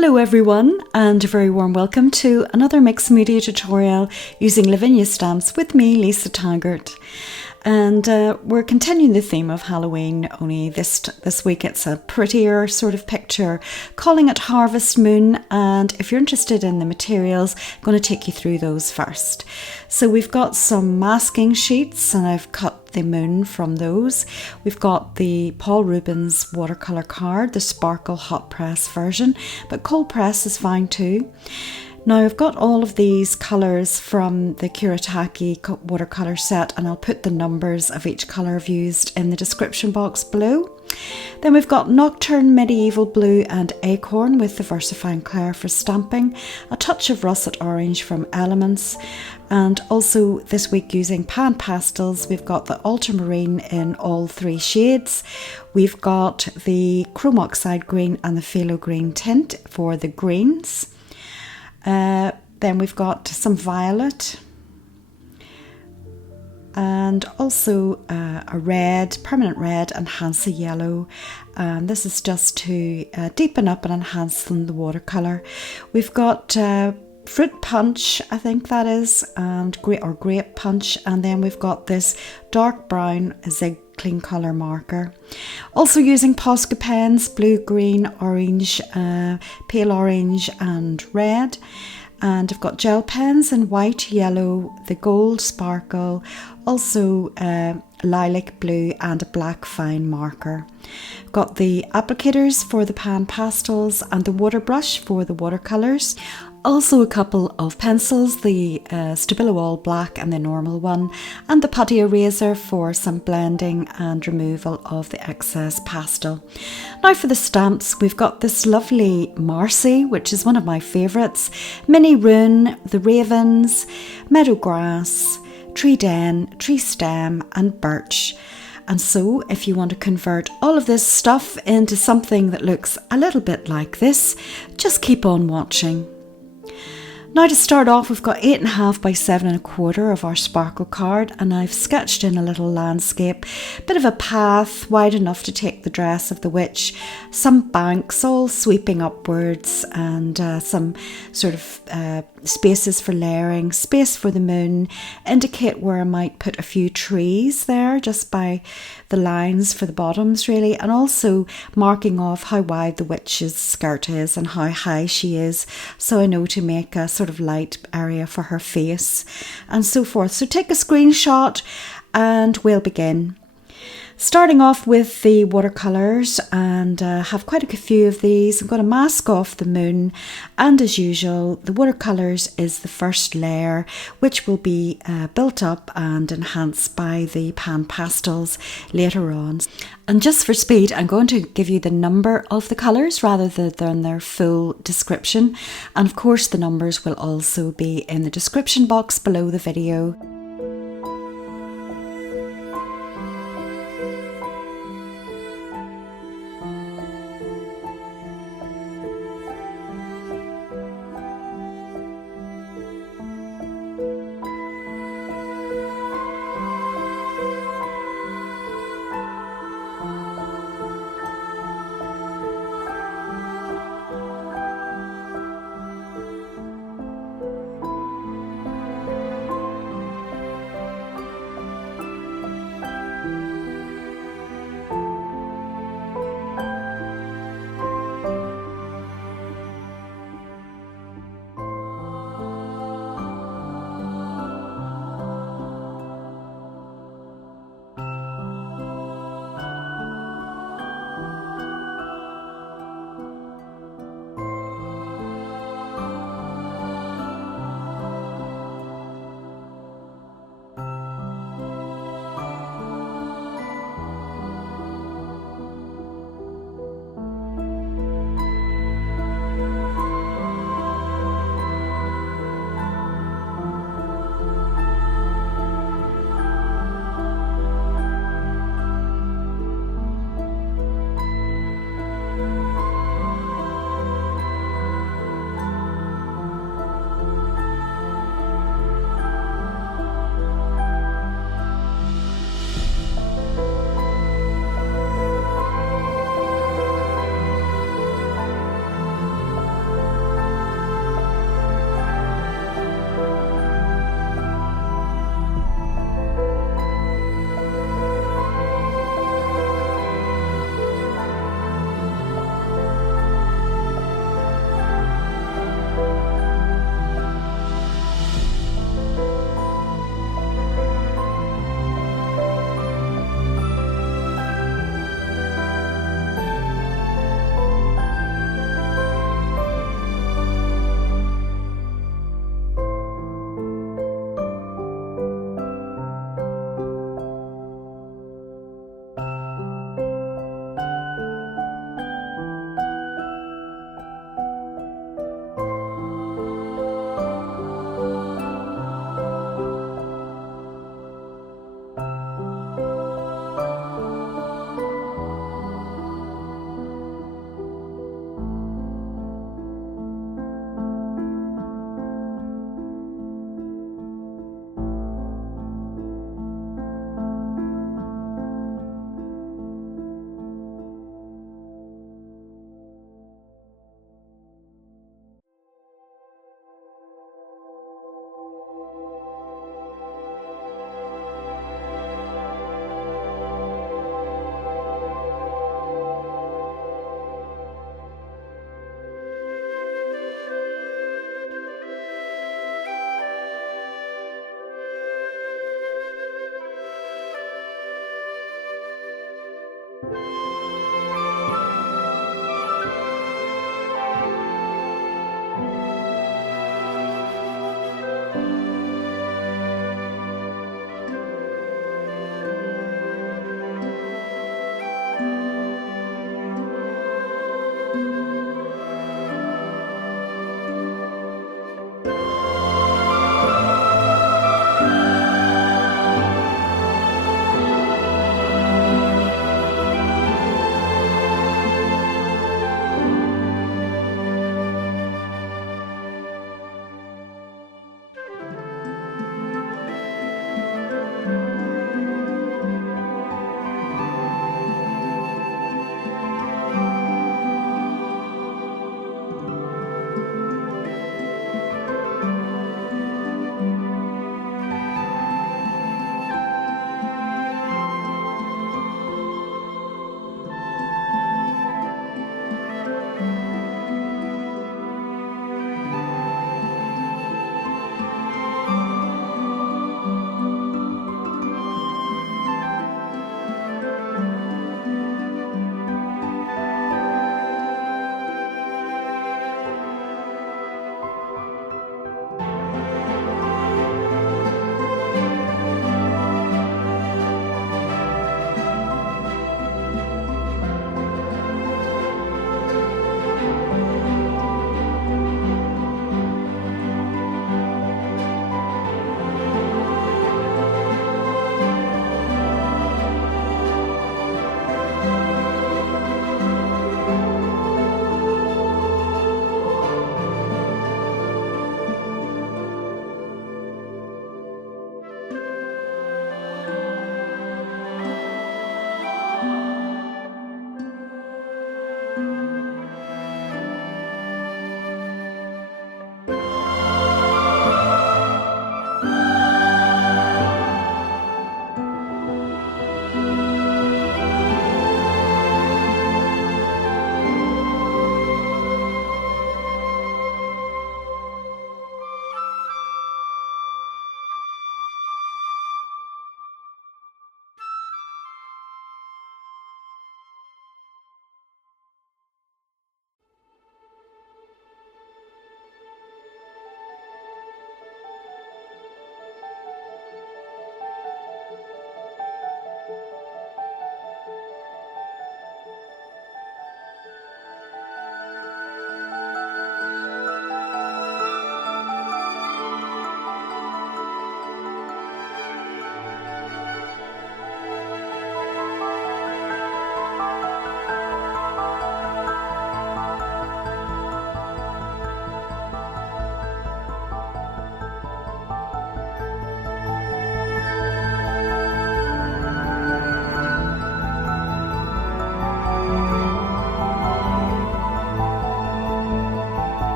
Hello everyone, and a very warm welcome to another mixed media tutorial using Lavinia stamps with me, Lisa Taggart. And we're continuing the theme of Halloween, only this week it's a prettier sort of picture, calling it Harvest Moon. And if you're interested in the materials, I'm going to take you through those first. So we've got some masking sheets and I've cut the moon from those. We've got the Paul Rubens watercolour card, the sparkle hot press version, but cold press is fine too. Now I've got all of these colours from the Kuretake watercolour set, and I'll put the numbers of each colour I've used in the description box below. Then we've got Nocturne, Medieval Blue and Acorn with the VersaFine Clair for stamping, a touch of Russet Orange from Elements, and also this week using pan pastels we've got the Ultramarine in all three shades. We've got the Chrome Oxide Green and the Phthalo Green tint for the greens. Then we've got some violet and also a red, permanent red and Hansa yellow. And this is just to deepen up and enhance the watercolour. We've got fruit punch, I think that is, and grape punch, and then we've got this dark brown zig clean colour marker. Also using Posca pens, blue, green, orange, pale orange and red. And I've got gel pens in white, yellow, the gold sparkle, also lilac blue and a black fine marker. I've got the applicators for the pan pastels and the water brush for the watercolours. Also a couple of pencils, the Stabilo All Black and the normal one, and the putty eraser for some blending and removal of the excess pastel. Now for the stamps, we've got this lovely Marcy, which is one of my favourites, Mini Rune, the Ravens, Meadow Grass, Tree Den, Tree Stem and Birch. And so if you want to convert all of this stuff into something that looks a little bit like this, just keep on watching. Now to start off, we've got 8.5 by 7.25 of our sparkle card, and I've sketched in a little landscape, bit of a path wide enough to take the dress of the witch, some banks all sweeping upwards, and some sort of spaces for layering, space for the moon, indicate where I might put a few trees there just by the lines for the bottoms really, and also marking off how wide the witch's skirt is and how high she is, so I know to make a sort of light area for her face and so forth. So take a screenshot and we'll begin. Starting off with the watercolours, and have quite a few of these. I'm going to mask off the moon, and as usual the watercolours is the first layer, which will be built up and enhanced by the pan pastels later on. And just for speed, I'm going to give you the number of the colours rather than their full description, and of course the numbers will also be in the description box below the video.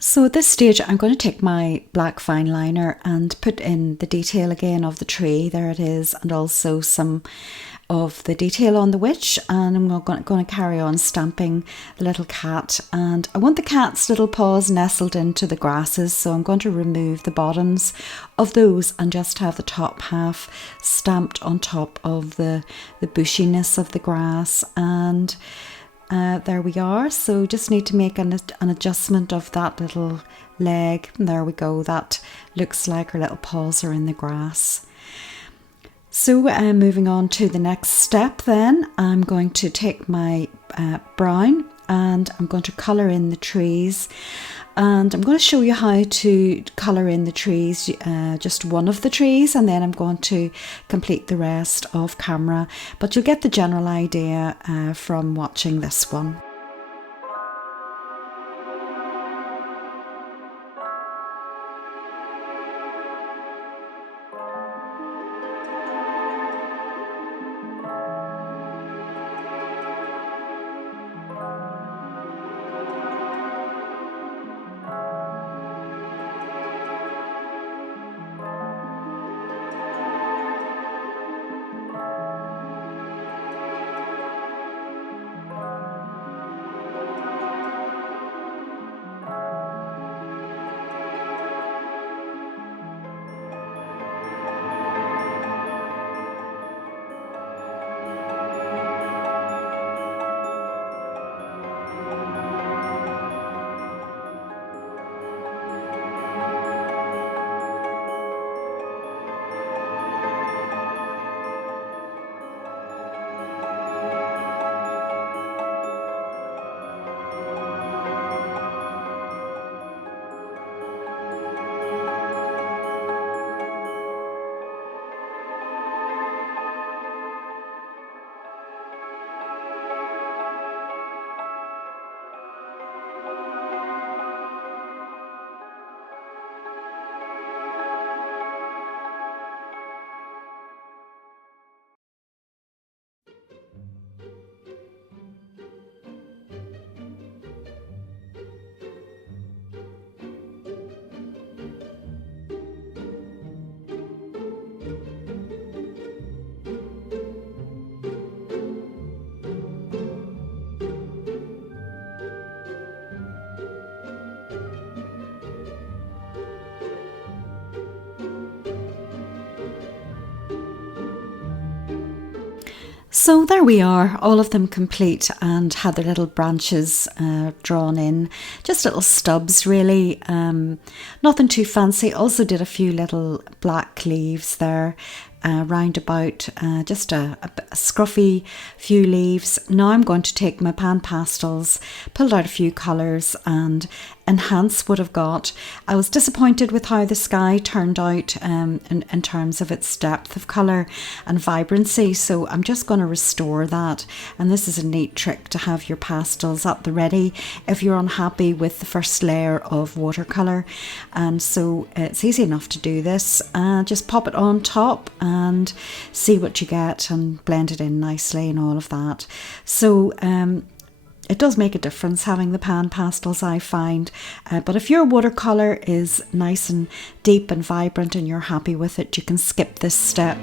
So at this stage I'm going to take my black fine liner and put in the detail again of the tree, there it is, and also some of the detail on the witch, and I'm going to carry on stamping the little cat, and I want the cat's little paws nestled into the grasses, so I'm going to remove the bottoms of those and just have the top half stamped on top of the bushiness of the grass. And there we are. So just need to make an adjustment of that little leg, and there we go, that looks like her little paws are in the grass. So moving on to the next step, then I'm going to take my brown and I'm going to colour in the trees, and I'm going to show you how to colour in the trees, just one of the trees, and then I'm going to complete the rest off camera, but you'll get the general idea from watching this one. So there we are, all of them complete and had their little branches drawn in, just little stubs really, nothing too fancy. Also did a few little black leaves there round about, just a scruffy few leaves. Now I'm going to take my pan pastels, pulled out a few colours and enhance what I've got. I was disappointed with how the sky turned out in terms of its depth of colour and vibrancy, so I'm just going to restore that. And this is a neat trick to have your pastels at the ready if you're unhappy with the first layer of watercolour, and so it's easy enough to do this. Just pop it on top and see what you get and blend it in nicely and all of that. So it does make a difference having the pan pastels, I find, but if your watercolour is nice and deep and vibrant and you're happy with it, you can skip this step.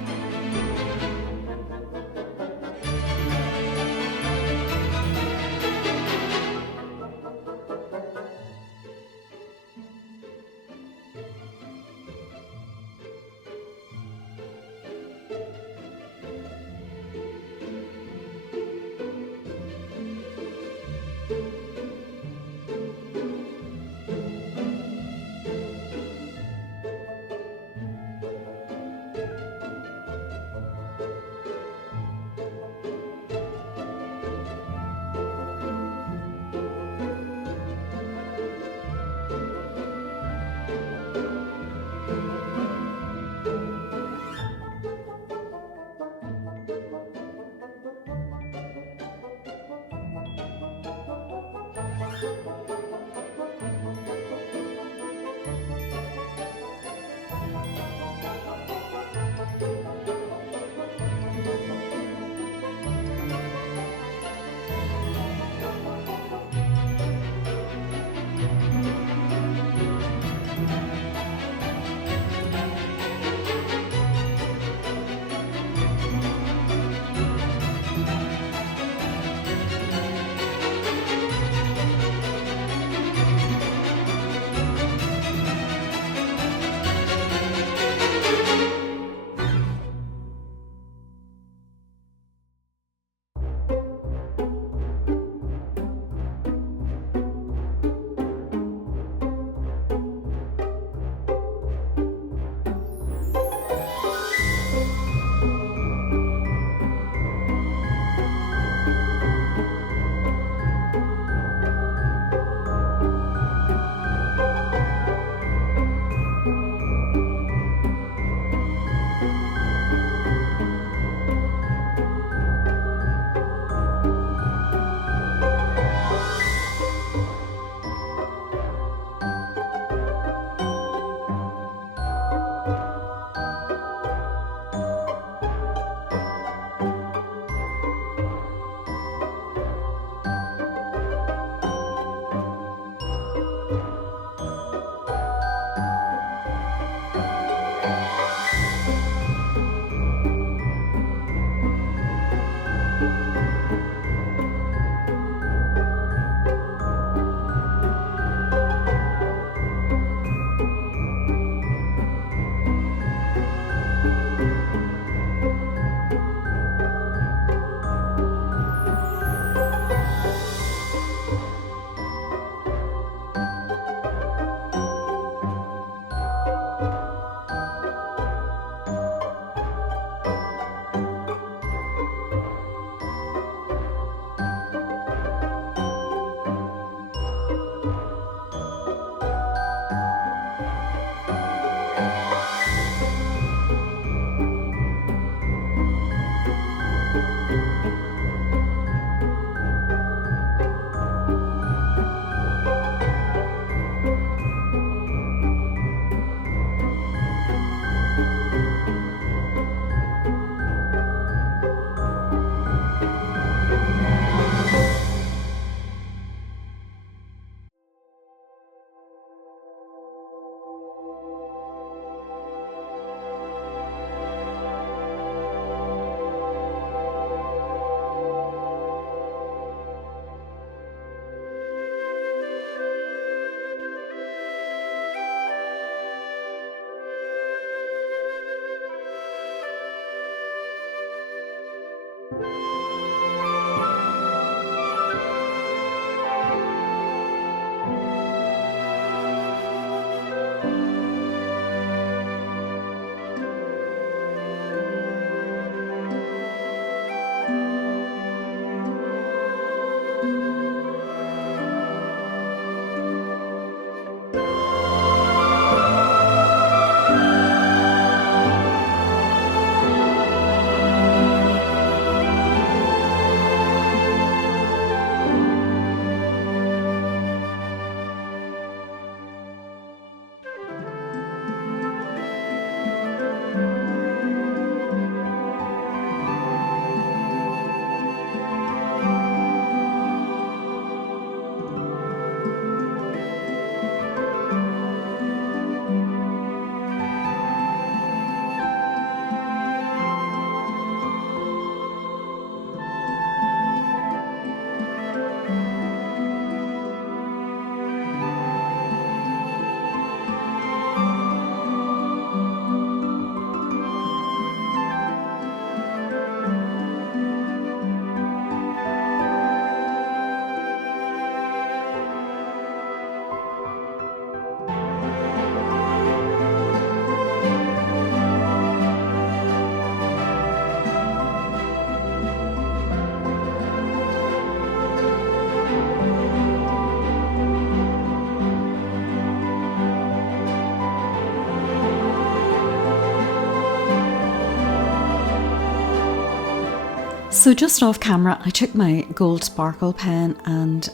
So just off camera, I took my gold sparkle pen and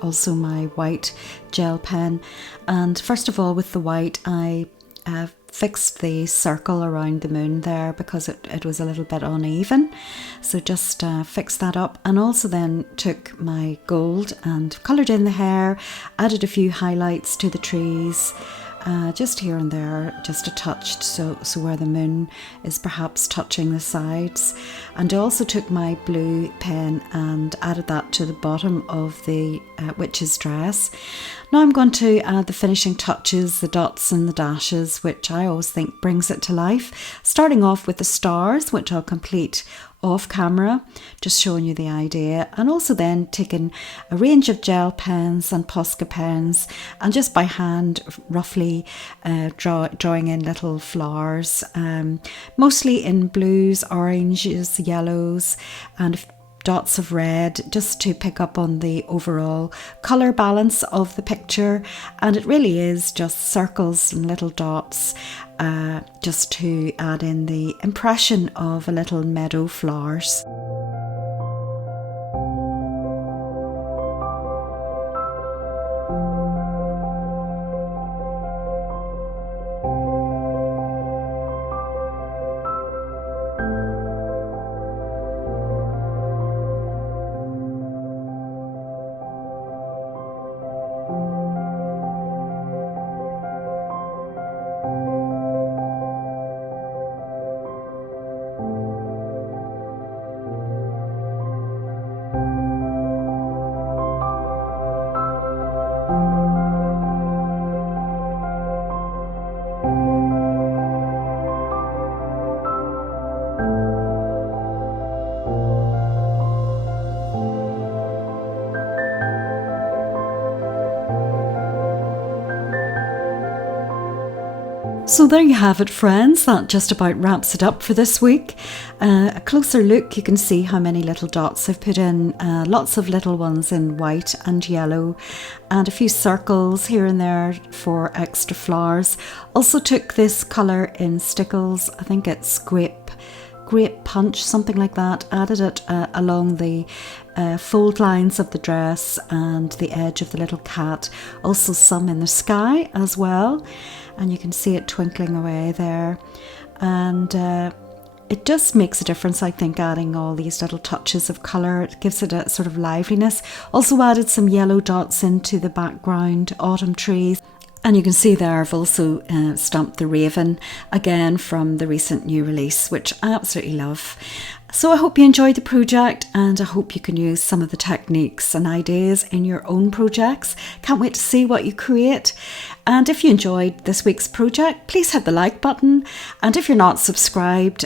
also my white gel pen, and first of all with the white I fixed the circle around the moon there because it was a little bit uneven, so just fixed that up, and also then took my gold and coloured in the hair, added a few highlights to the trees, just here and there, just a touch, so where the moon is perhaps touching the sides. And I also took my blue pen and added that to the bottom of the witch's dress. Now I'm going to add the finishing touches, the dots and the dashes, which I always think brings it to life, starting off with the stars, which I'll complete off camera, just showing you the idea, and also then taking a range of gel pens and Posca pens and just by hand roughly drawing in little flowers, mostly in blues, oranges, yellows and dots of red, just to pick up on the overall colour balance of the picture. And it really is just circles and little dots, just to add in the impression of a little meadow flowers. So there you have it, friends. That just about wraps it up for this week. A closer look, you can see how many little dots I've put in, lots of little ones in white and yellow, and a few circles here and there for extra flowers. Also took this colour in Stickles, I think it's grape punch, something like that, added it along the fold lines of the dress and the edge of the little cat, also some in the sky as well, and you can see it twinkling away there. And it just makes a difference, I think, adding all these little touches of colour. It gives it a sort of liveliness. Also added some yellow dots into the background, autumn trees. And you can see there I've also stamped the raven, again from the recent new release, which I absolutely love. So I hope you enjoyed the project, and I hope you can use some of the techniques and ideas in your own projects. Can't wait to see what you create. And if you enjoyed this week's project, please hit the like button. And if you're not subscribed,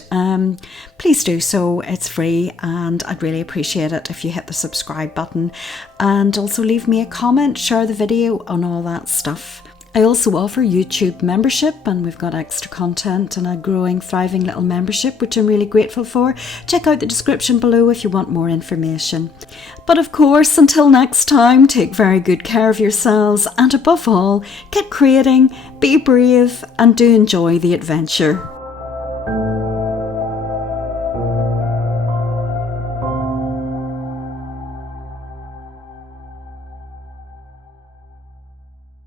please do so. It's free, and I'd really appreciate it if you hit the subscribe button. And also leave me a comment, share the video, and all that stuff. I also offer YouTube membership, and we've got extra content and a growing, thriving little membership, which I'm really grateful for. Check out the description below if you want more information. But of course, until next time, take very good care of yourselves, and above all, keep creating, be brave, and do enjoy the adventure.